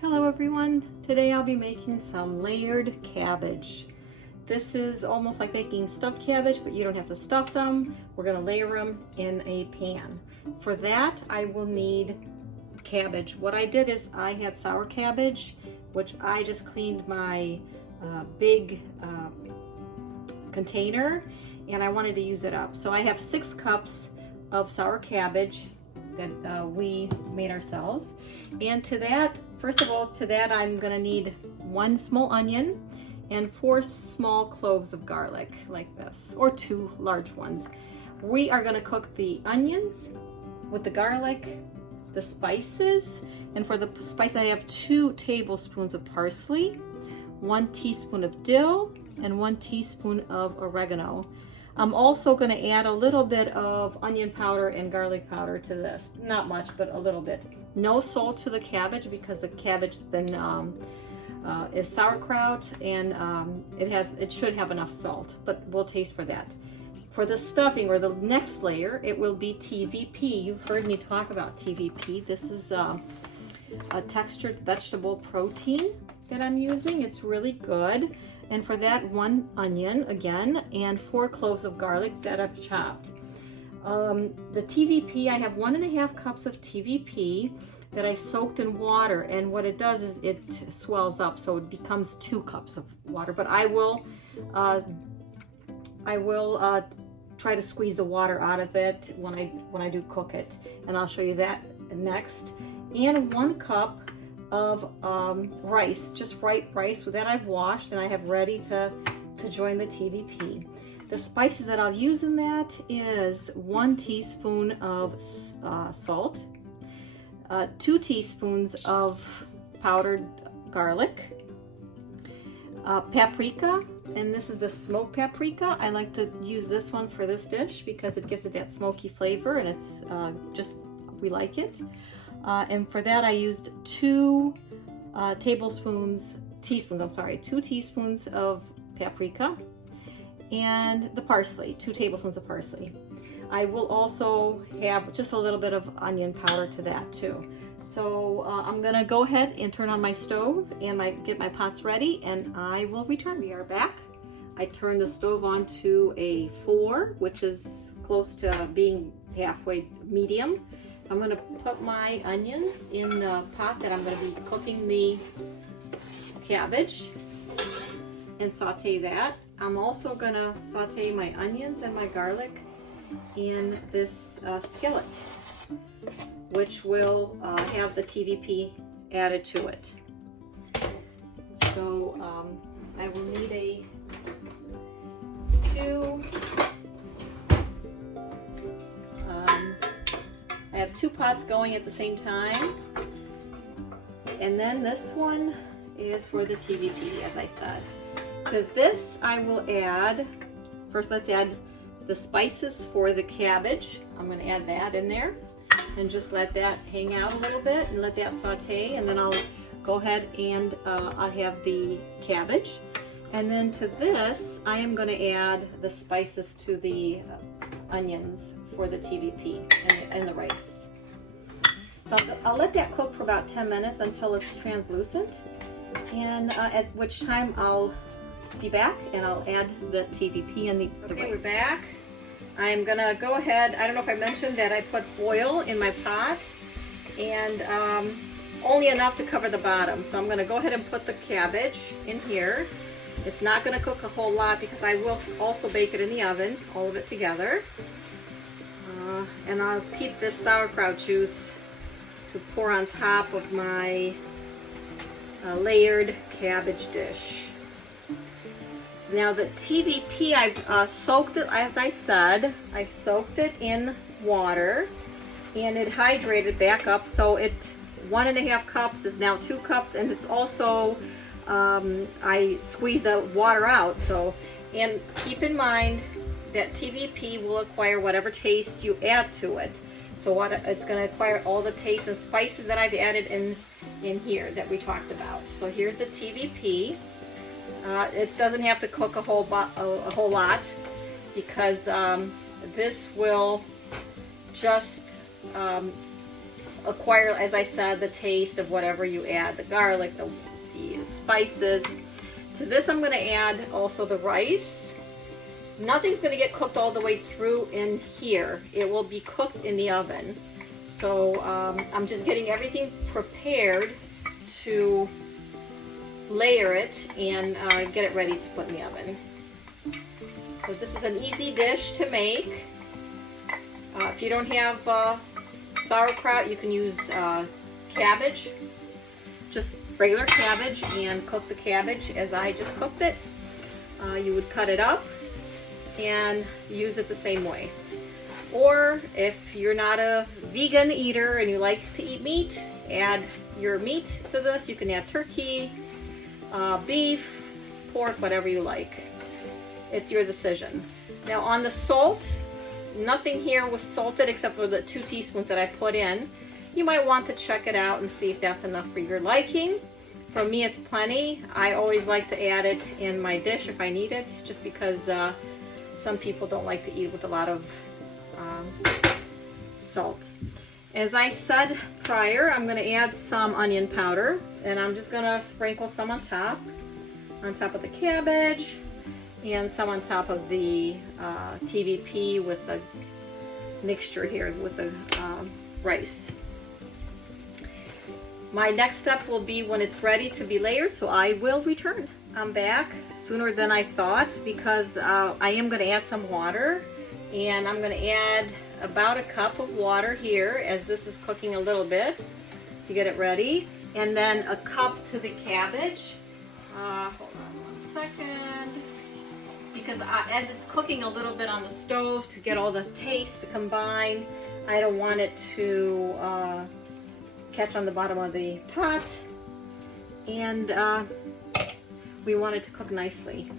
Hello everyone, today I'll be making some layered cabbage. This is almost like making stuffed cabbage, but you don't have to stuff them. We're going to layer them in a pan. For that I will need cabbage. What I did is I had sour cabbage, which I just cleaned my big container, and I wanted to use it up. So I have 6 cups of sour cabbage that we made ourselves. And to that, first of all, to that I'm gonna need 1 small onion and 4 small cloves of garlic like this, or 2 large ones. We are gonna cook the onions with the garlic, the spices, and for the spice I have 2 tablespoons of parsley, 1 teaspoon of dill, and 1 teaspoon of oregano. I'm also going to add a little bit of onion powder and garlic powder to this. Not much, but a little bit. No salt to the cabbage because the cabbage has been is sauerkraut, and it should have enough salt, but we'll taste for that. For the stuffing, or the next layer, it will be TVP. You've heard me talk about TVP. This is a textured vegetable protein that I'm using. It's really good. And for that, 1 onion again, and 4 cloves of garlic that I've chopped. The TVP, I have 1½ cups of TVP that I soaked in water, and what it does is it swells up, so it becomes 2 cups of water. But I will try to squeeze the water out of it when I do cook it, and I'll show you that next. And 1 cup of rice, just white rice that I've washed and I have ready to join the TVP. The spices that I'll use in that is 1 teaspoon of salt, 2 teaspoons of powdered garlic, paprika, and this is the smoked paprika. I like to use this one for this dish because it gives it that smoky flavor, and it's we like it. And for that I used 2 teaspoons of paprika, and the parsley, 2 tablespoons of parsley. I will also have just a little bit of onion powder to that too. So I'm gonna go ahead and turn on my stove and get my pots ready, and I will return. We are back. I turned the stove on to a 4, which is close to being halfway medium. I'm going to put my onions in the pot that I'm going to be cooking the cabbage and saute that. I'm also going to saute my onions and my garlic in this skillet, which will have the TVP added to it. So I will need 2 I have 2 pots going at the same time, and then this one is for the TVP, as I said. To this I will add, first let's add the spices for the cabbage. I'm going to add that in there and just let that hang out a little bit and let that saute, and then I'll go ahead and I'll have the cabbage. And then to this I am going to add the spices to the onions for the TVP and the rice. So I'll let that cook for about 10 minutes until it's translucent, and at which time I'll be back and I'll add the TVP and the rice. Okay, we're back. I'm gonna go ahead, I don't know if I mentioned that I put oil in my pot, and only enough to cover the bottom. So I'm gonna go ahead and put the cabbage in here. It's not gonna cook a whole lot because I will also bake it in the oven, all of it together. And I'll keep this sauerkraut juice to pour on top of my layered cabbage dish. Now the TVP, I've soaked it, as I said, I soaked it in water, and it hydrated back up, so 1½ cups is now 2 cups, and it's also, I squeezed the water out. So, and keep in mind that TVP will acquire whatever taste you add to it. So it's going to acquire all the taste and spices that I've added in here that we talked about. So here's the TVP. It doesn't have to cook a whole lot because this will just acquire, as I said, the taste of whatever you add, the garlic, the spices. To this I'm going to add also the rice. Nothing's going to get cooked all the way through in here. It will be cooked in the oven. So I'm just getting everything prepared to layer it and get it ready to put in the oven. So this is an easy dish to make. If you don't have sauerkraut, you can use cabbage, just regular cabbage, and cook the cabbage as I just cooked it. You would cut it up and use it the same way. Or if you're not a vegan eater and you like to eat meat, add your meat to this. You can add turkey, beef, pork, whatever you like. It's your decision. Now on the salt, nothing here was salted except for the 2 teaspoons that I put in. You might want to check it out and see if that's enough for your liking. For me, it's plenty. I always like to add it in my dish if I need it, just because some people don't like to eat with a lot of salt. As I said prior, I'm going to add some onion powder, and I'm just going to sprinkle some on top of the cabbage, and some on top of the TVP with the mixture here with the rice. My next step will be when it's ready to be layered, so I will return. I'm back sooner than I thought because I am going to add some water, and I'm going to add about a cup of water here as this is cooking a little bit to get it ready, and then a cup to the cabbage. Hold on 1 second. Because as it's cooking a little bit on the stove to get all the taste to combine, I don't want it to catch on the bottom of the pot, and we want it to cook nicely.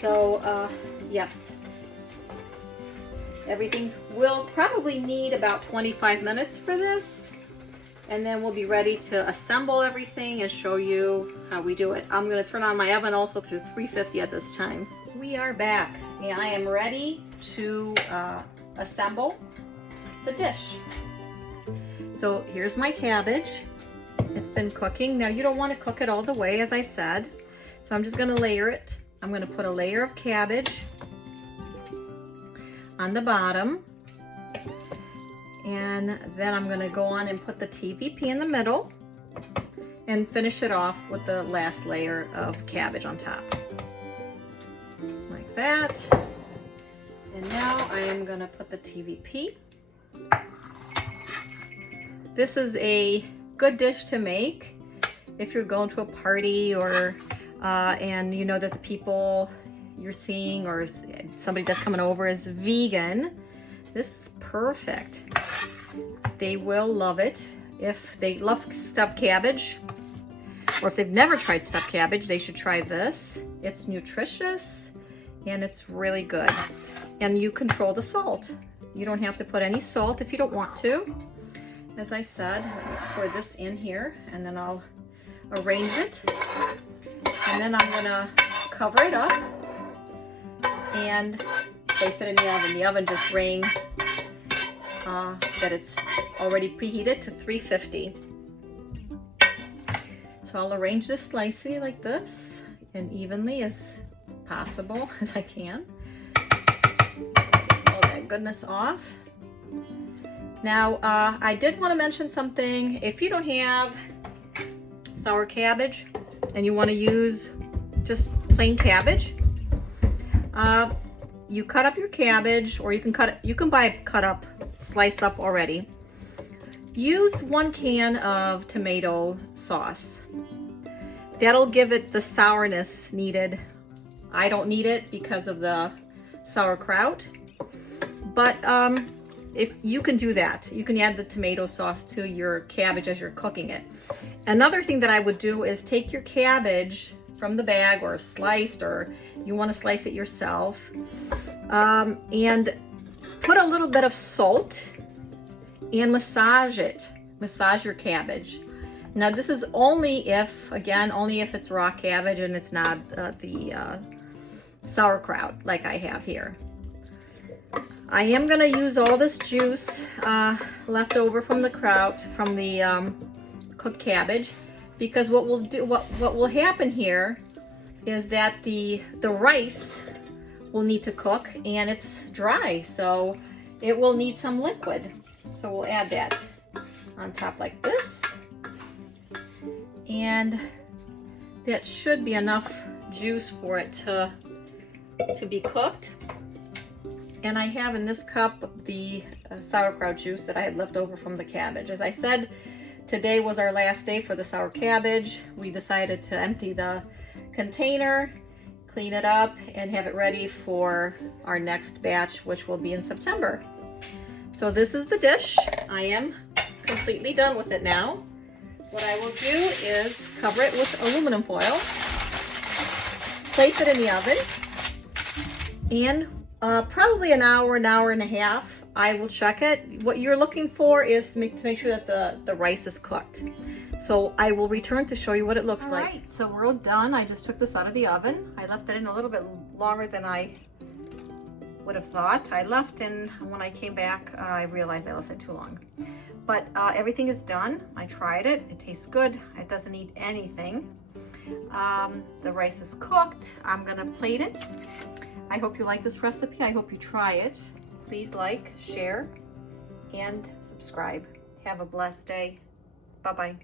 So yes, everything will probably need about 25 minutes for this, and then we'll be ready to assemble everything and show you how we do it. I'm going to turn on my oven also to 350 at this time. We are back, and I am ready to assemble the dish. So here's my cabbage. It's been cooking. Now you don't want to cook it all the way, as I said. So I'm just going to layer it. I'm going to put a layer of cabbage on the bottom. And then I'm going to go on and put the TVP in the middle and finish it off with the last layer of cabbage on top. Like that. And now I am going to put the TVP. This is a good dish to make if you're going to a party or and you know that the people you're seeing or somebody that's coming over is vegan. This is perfect. They will love it. If they love stuffed cabbage, or if they've never tried stuffed cabbage, they should try this. It's nutritious and it's really good. And you control the salt. You don't have to put any salt if you don't want to. As I said, pour this in here, and then I'll arrange it, and then I'm gonna cover it up and place it in the oven. The oven just rang that it's already preheated to 350. So I'll arrange this slicey like this, and evenly as possible as I can. Get all that goodness off. Now, I did want to mention something. If you don't have sour cabbage and you want to use just plain cabbage, you cut up your cabbage, or you can buy it cut up, sliced up already. Use 1 can of tomato sauce. That'll give it the sourness needed. I don't need it because of the sauerkraut, but if you can do that, you can add the tomato sauce to your cabbage as you're cooking it. Another thing that I would do is take your cabbage from the bag, or sliced, or you want to slice it yourself, and put a little bit of salt and massage it. Massage your cabbage. Now this is only if it's raw cabbage and it's not the sauerkraut like I have here. I am gonna use all this juice left over from the cooked cabbage, because what will happen here is that the rice will need to cook, and it's dry, so it will need some liquid. So we'll add that on top like this, and that should be enough juice for it to be cooked. And I have in this cup the sauerkraut juice that I had left over from the cabbage. As I said, today was our last day for the sour cabbage. We decided to empty the container, clean it up, and have it ready for our next batch, which will be in September. So this is the dish. I am completely done with it now. What I will do is cover it with aluminum foil, place it in the oven, and probably an hour and a half. I will check it. What you're looking for is to make sure that the rice is cooked. So I will return to show you what it looks like. All right, so we're all done. I just took this out of the oven. I left it in a little bit longer than I would have thought. I left in, when I came back, I realized I left it too long. But everything is done. I tried it. It tastes good. It doesn't need anything. The rice is cooked. I'm gonna plate it. I hope you like this recipe. I hope you try it. Please like, share, and subscribe. Have a blessed day. Bye-bye.